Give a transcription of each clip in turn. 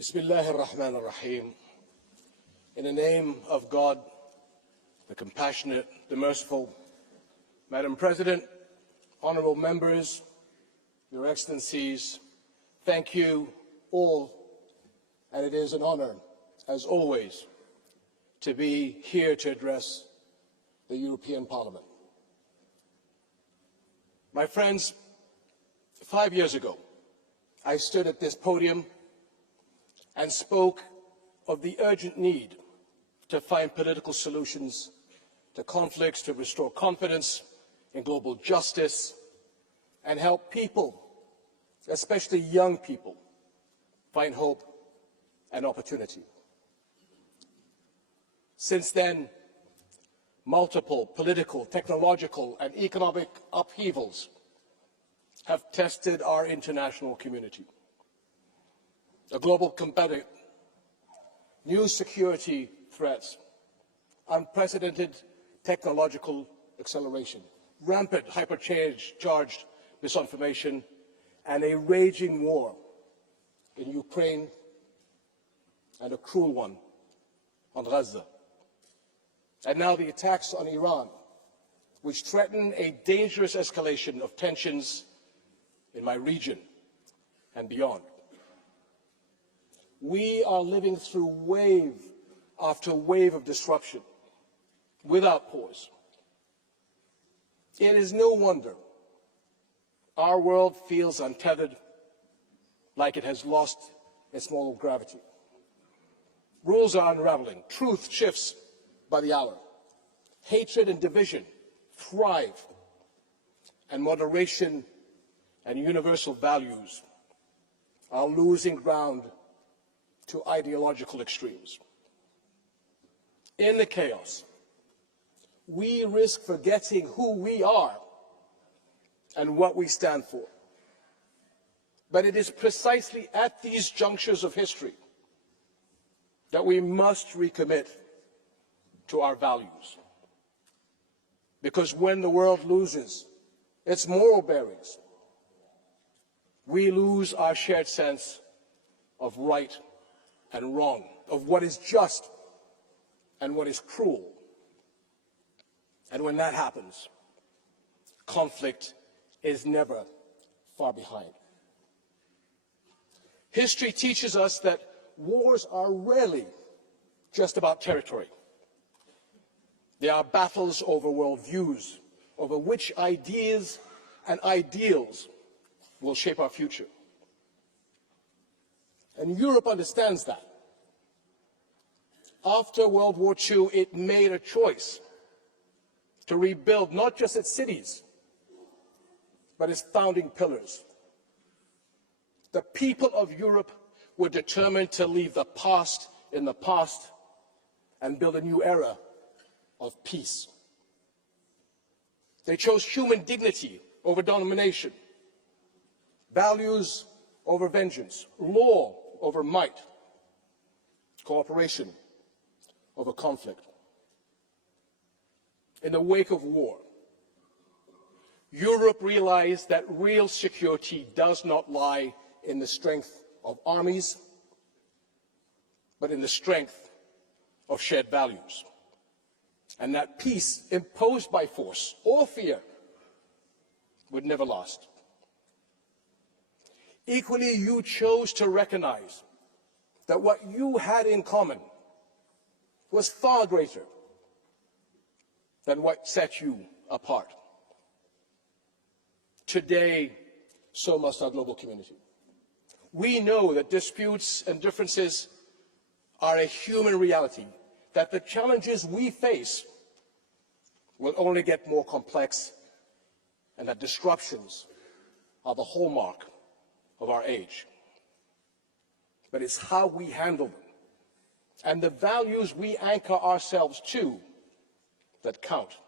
Bismillah ar-Rahman ar-Rahim. In the name of God, the compassionate, the merciful, Madam President, honorable members, Your Excellencies, thank you all, and it is an honor, as always, to be here to address the European Parliament. My friends, 5 years ago, I stood at this podium and spoke of the urgent need to find political solutions to conflicts, to restore confidence in global justice, and help people, especially young people, find hope and opportunity. Since then, multiple political, technological, and economic upheavals have tested our international community. A global competitive, new security threats, unprecedented technological acceleration, rampant hypercharged misinformation, and a raging war in Ukraine and a cruel one on Gaza. And now the attacks on Iran, which threaten a dangerous escalation of tensions in my region and beyond. We are living through wave after wave of disruption without pause. It is no wonder our world feels untethered, like it has lost its moral gravity. Rules are unraveling, truth shifts by the hour, hatred and division thrive, and moderation and universal values are losing ground to ideological extremes. In the chaos, we risk forgetting who we are and what we stand for. But it is precisely at these junctures of history that we must recommit to our values. Because when the world loses its moral bearings, we lose our shared sense of right and wrong, of what is just and what is cruel. And when that happens, conflict is never far behind. History teaches us that wars are rarely just about territory. They are battles over worldviews, over which ideas and ideals will shape our future. And Europe understands that. After World War II, it made a choice to rebuild not just its cities, but its founding pillars. The people of Europe were determined to leave the past in the past and build a new era of peace. They chose human dignity over domination, values over vengeance, law over might, cooperation over conflict. In the wake of war, Europe realized that real security does not lie in the strength of armies, but in the strength of shared values. And that peace imposed by force or fear would never last. Equally, you chose to recognize that what you had in common was far greater than what set you apart. Today, so must our global community. We know that disputes and differences are a human reality, that the challenges we face will only get more complex, and that disruptions are the hallmark of our age. But it's how we handle them and the values we anchor ourselves to that count.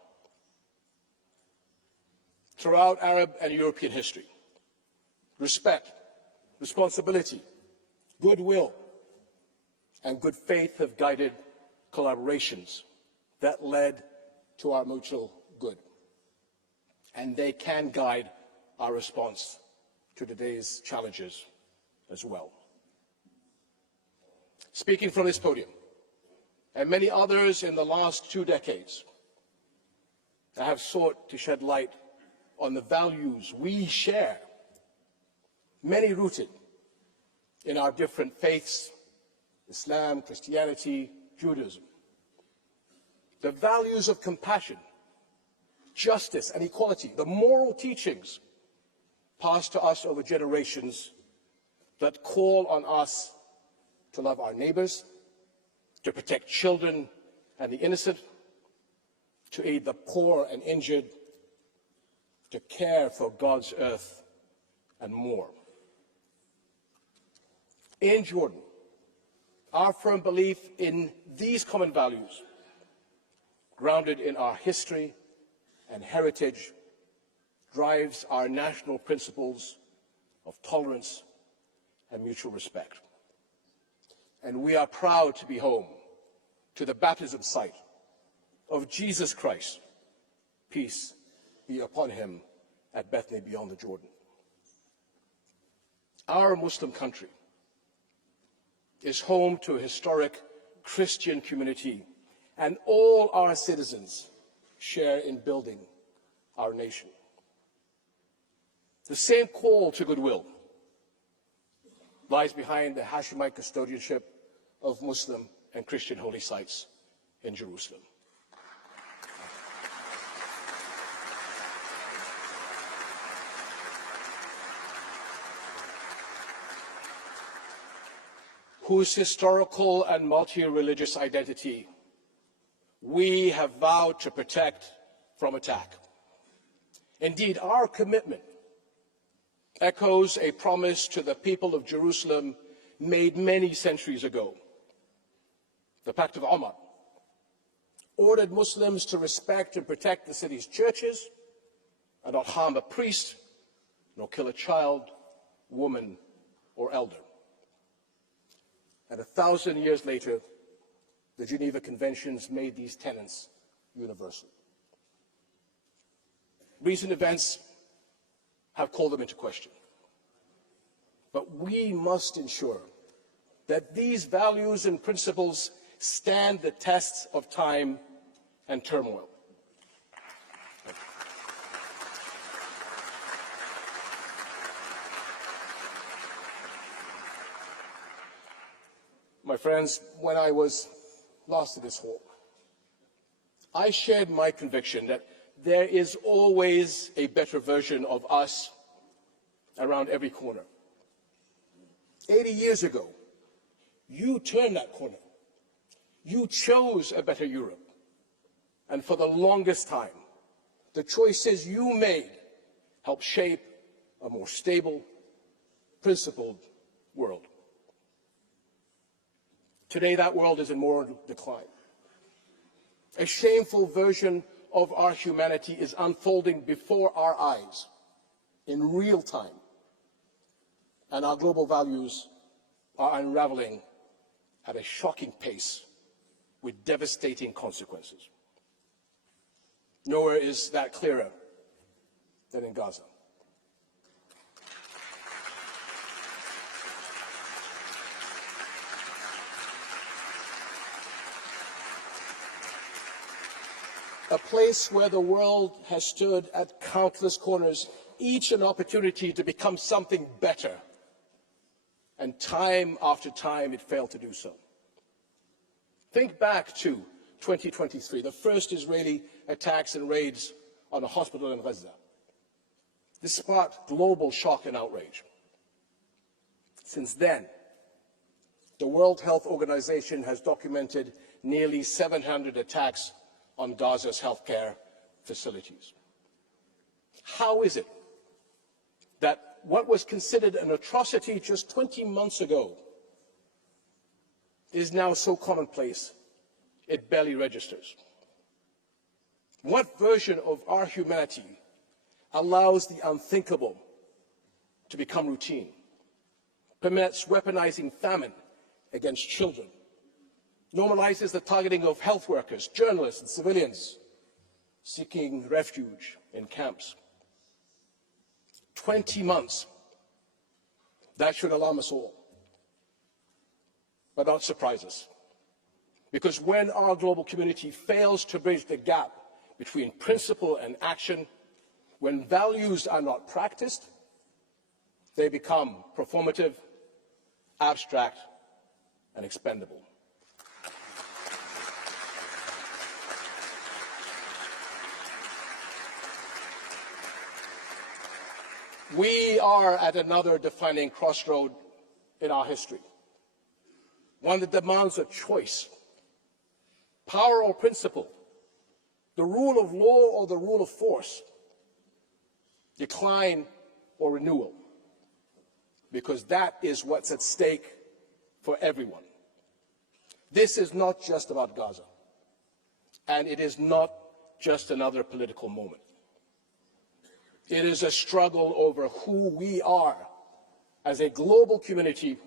Throughout Arab and European history, respect, responsibility, goodwill, and good faith have guided collaborations that led to our mutual good. And they can guide our response to today's challenges as well. speaking from this podium, and many others in the last 2 decades, I have sought to shed light on the values we share, many rooted in our different faiths, Islam, Christianity, Judaism. The values of compassion, justice, and equality, the moral teachings passed to us over generations that call on us to love our neighbors, to protect children and the innocent, to aid the poor and injured, to care for God's earth, and more. In Jordan, our firm belief in these common values, grounded in our history and heritage, drives our national principles of tolerance and mutual respect. And we are proud to be home to the baptism site of Jesus Christ, peace be upon him, at Bethany beyond the Jordan. Our Muslim country is home to a historic Christian community, and all our citizens share in building our nation. The same call to goodwill lies behind the Hashemite custodianship of Muslim and Christian holy sites in Jerusalem. Whose historical and multi-religious identity we have vowed to protect from attack. Indeed, our commitment echoes a promise to the people of Jerusalem made many centuries ago. The Pact of Omar ordered Muslims to respect and protect the city's churches and not harm a priest, nor kill a child, woman, or elder. And 1,000 years later, the Geneva Conventions made these tenets universal. Recent events have called them into question. But we must ensure that these values and principles stand the tests of time and turmoil. My friends, when I was last at this hall, I shared my conviction that there is always a better version of us around every corner. 80 years ago, you turned that corner. You chose a better Europe. And for the longest time, the choices you made helped shape a more stable, principled world. Today, that world is in moral decline. A shameful version of our humanity is unfolding before our eyes in real time, and our global values are unraveling at a shocking pace with devastating consequences. Nowhere is that clearer than in Gaza. A place where the world has stood at countless corners, each an opportunity to become something better. And time after time, it failed to do so. Think back to 2023, the first Israeli attacks and raids on a hospital in Gaza. This sparked global shock and outrage. Since then, the World Health Organization has documented nearly 700 attacks on Gaza's healthcare facilities. How is it that what was considered an atrocity just 20 months ago is now so commonplace it barely registers? What version of our humanity allows the unthinkable to become routine, permits weaponizing famine against children, normalizes the targeting of health workers, journalists, and civilians seeking refuge in camps? 20 months. That should alarm us all. but not surprise us. Because when our global community fails to bridge the gap between principle and action, when values are not practiced, they become performative, abstract, and expendable. We are at another defining crossroad in our history, one that demands a choice. Power or principle, the rule of law or the rule of force, decline or renewal, because that is what's at stake for everyone. This is not just about Gaza, and it is not just another political moment. It is a struggle over who we are as a global community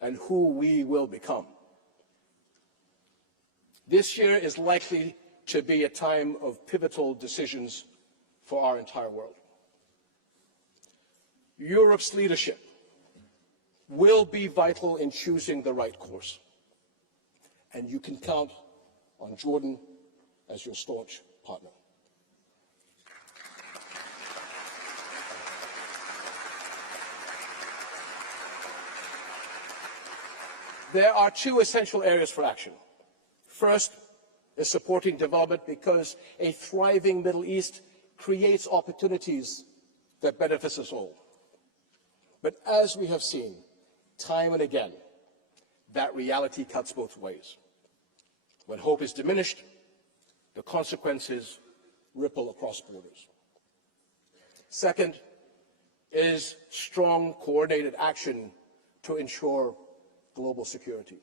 and who we will become. This year is likely to be a time of pivotal decisions for our entire world. Europe's leadership will be vital in choosing the right course, and you can count on Jordan as your staunch partner. There are two essential areas for action. First is supporting development, because a thriving Middle East creates opportunities that benefits us all. But as we have seen time and again, that reality cuts both ways. When hope is diminished, the consequences ripple across borders. Second is strong, coordinated action to ensure global security.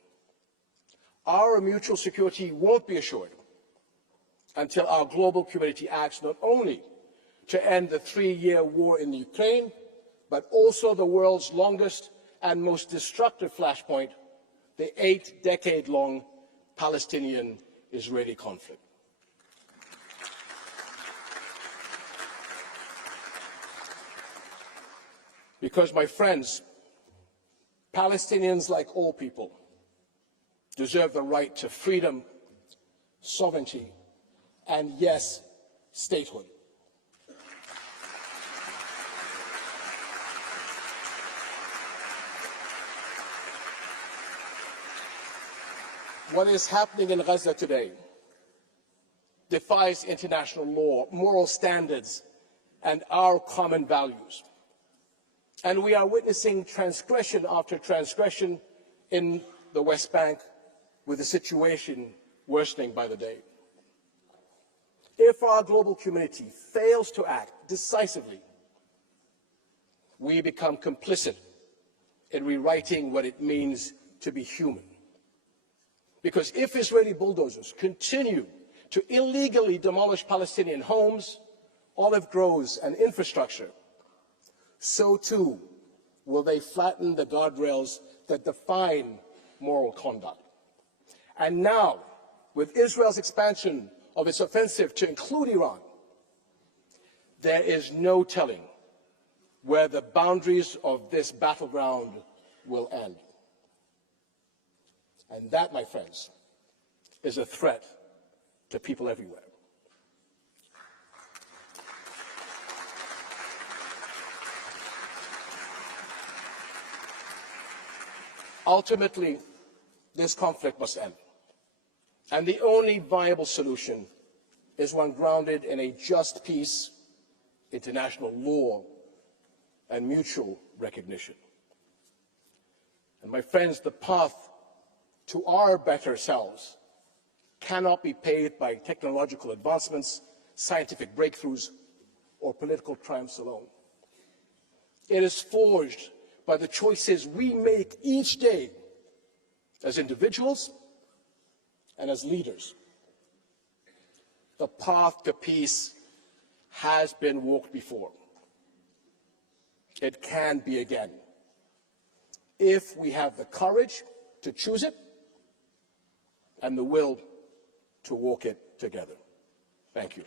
Our mutual security won't be assured until our global community acts not only to end the 3-year war in Ukraine, but also the world's longest and most destructive flashpoint, the 8-decade-long Palestinian-Israeli conflict. Because, my friends, Palestinians, like all people, deserve the right to freedom, sovereignty, and, yes, statehood. What is happening in Gaza today defies international law, moral standards, and our common values. And we are witnessing transgression after transgression in the West Bank, with the situation worsening by the day. If our global community fails to act decisively, we become complicit in rewriting what it means to be human. Because if Israeli bulldozers continue to illegally demolish Palestinian homes, olive groves, and infrastructure, so too will they flatten the guardrails that define moral conduct. And now, with Israel's expansion of its offensive to include Iran, there is no telling where the boundaries of this battleground will end. And that, my friends, is a threat to people everywhere. Ultimately, this conflict must end. And the only viable solution is one grounded in a just peace, international law, and mutual recognition. And my friends, the path to our better selves cannot be paved by technological advancements, scientific breakthroughs, or political triumphs alone. It is forged by the choices we make each day as individuals and as leaders. The path to peace has been walked before. It can be again, if we have the courage to choose it and the will to walk it together. Thank you.